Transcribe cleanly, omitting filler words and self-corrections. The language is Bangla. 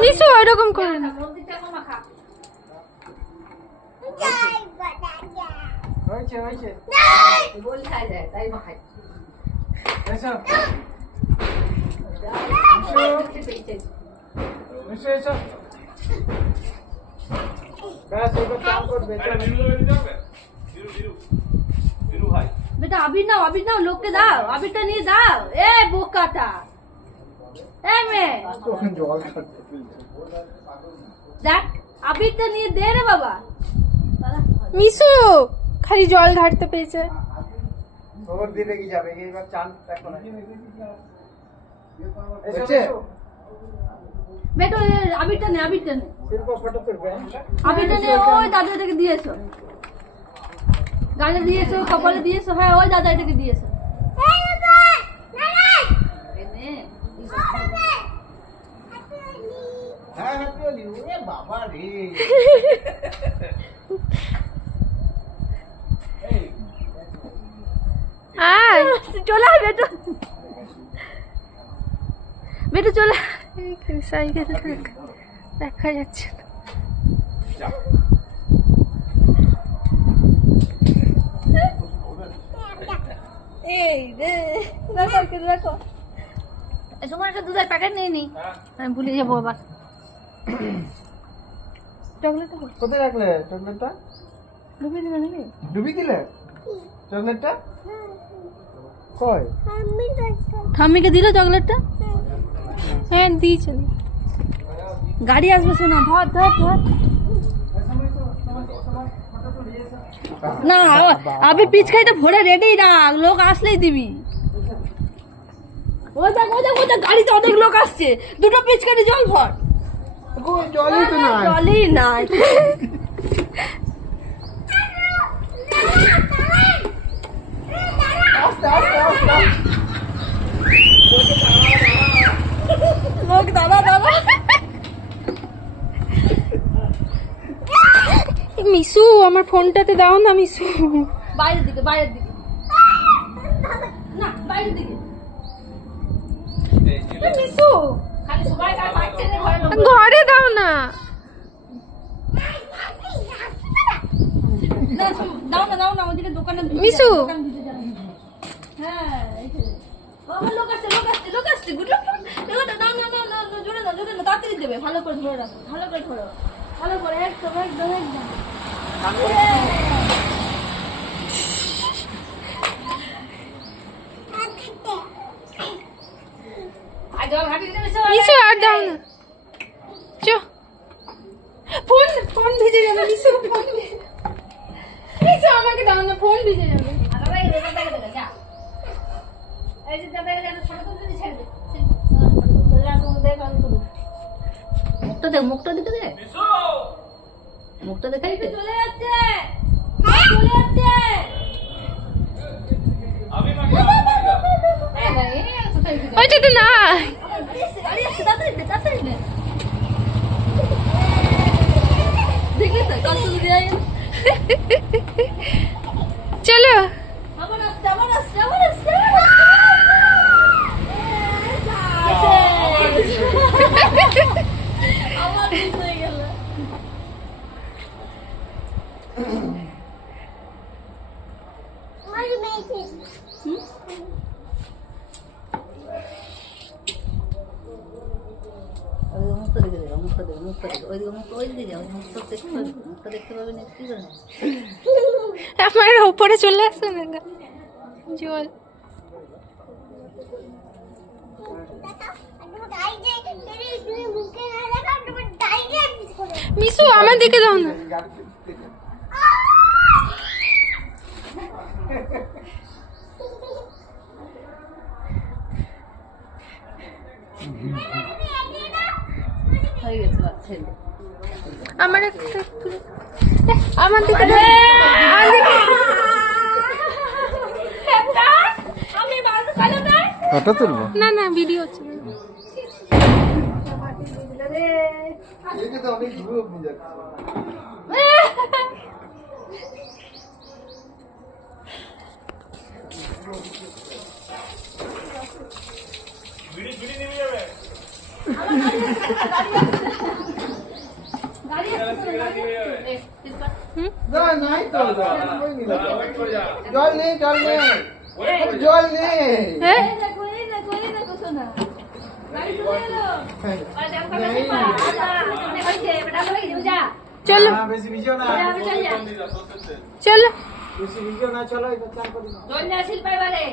মিশু এরকম করে না। बेटा अभी ना लोग के दाओ अभी तो नहीं दाओ ए बोकाटा ए मैं देख अभी तो नहीं दे रे बाबा মিশু খালি জল ঢালতে পেয়েছে। খবর দিলে কি যাবে এইবার চান দেখো না बेटो अभी तो नहीं সিরকো ফটো করবে अभी तो नहीं ओए दादा के दिएছো गाने दिएছো कपड़े दिएছো है ओए दादा के दिएছো হ্যাঁ হ্যাপি হোলি ওরে বাবা রে আয় चला बेटो बेटो चला সাইকেল দেখা যাচ্ছে না। এই রে দেখো তোমার একটা দুধের প্যাকেট নেই নি আমি ভুলে যাবো আবার চকলেটটা কোথায় রাখলে চকলেটটা ডুবিয়ে দিলে নাকি ডুবি দিলে চকলেটটা কই ঠাম্মিকে দিল চকলেটটা হ্যাঁ দিয়েছে। গাড়ি আসবে শোনা ধর না अभी পিচকাইটা ভরে রেডি রাখ লোক আসলেই দিবি ওই দেখ গাড়িতে অনেক লোক আসছে দুটো পিচকাইতে জল ভর কই জলই তো না জলই নাই আস্তে আস্তে আস্তে লোক দাদা মিশু আমার ফোনটাতে দাও না মিশু। বাইরের দিকে না বাইরের দিকে মিশু খালি সবাই কার বাচ্চা নিয়ে ঘরে ঢোকে। ঘরে দাও না। দাও না ওদিকে দোকানে মিশু। হ্যাঁ এই যে বাবা লোক আসছে গুড লোক দাও না জোরে না তাড়াতাড়ি দেবে ভালো করে ধরে রাখো ভালো করে একদম মিশু আর দাও না। চো ফোন ভিজে যাবে মিশু মিশু আমাকে দাও না ফোন ভিজে যাবে। মুখটা দেখে দে মুখটা দেখাই চলে যাচ্ছে ওইটা তো না দেখলে তো কত দূরে চলো আবার আসছে আমার মিস হয়ে গেল আমার উপরে চলে আসছে না জল মিশু আমার দিকে দাও না। আমার আমার দিকে ফটো তুলবো না না ভিডিও হচ্ছে এটা তো অনেক দূর অবধি যাচ্ছে গাড়ি আসছে গাড়ি আসছে হুম না, নাই তো, ওই নিল তো। জল নেই, জল নেই। জল নেই। হ্যাঁ এই দেখো এই দেখো শোনা গাড়ি চলে এলো নেই। চলো না, বেশি ভিজিও না। চলো বেশি ভিজিও না, চলো, এবার চান করি না। শিল্পাই বারে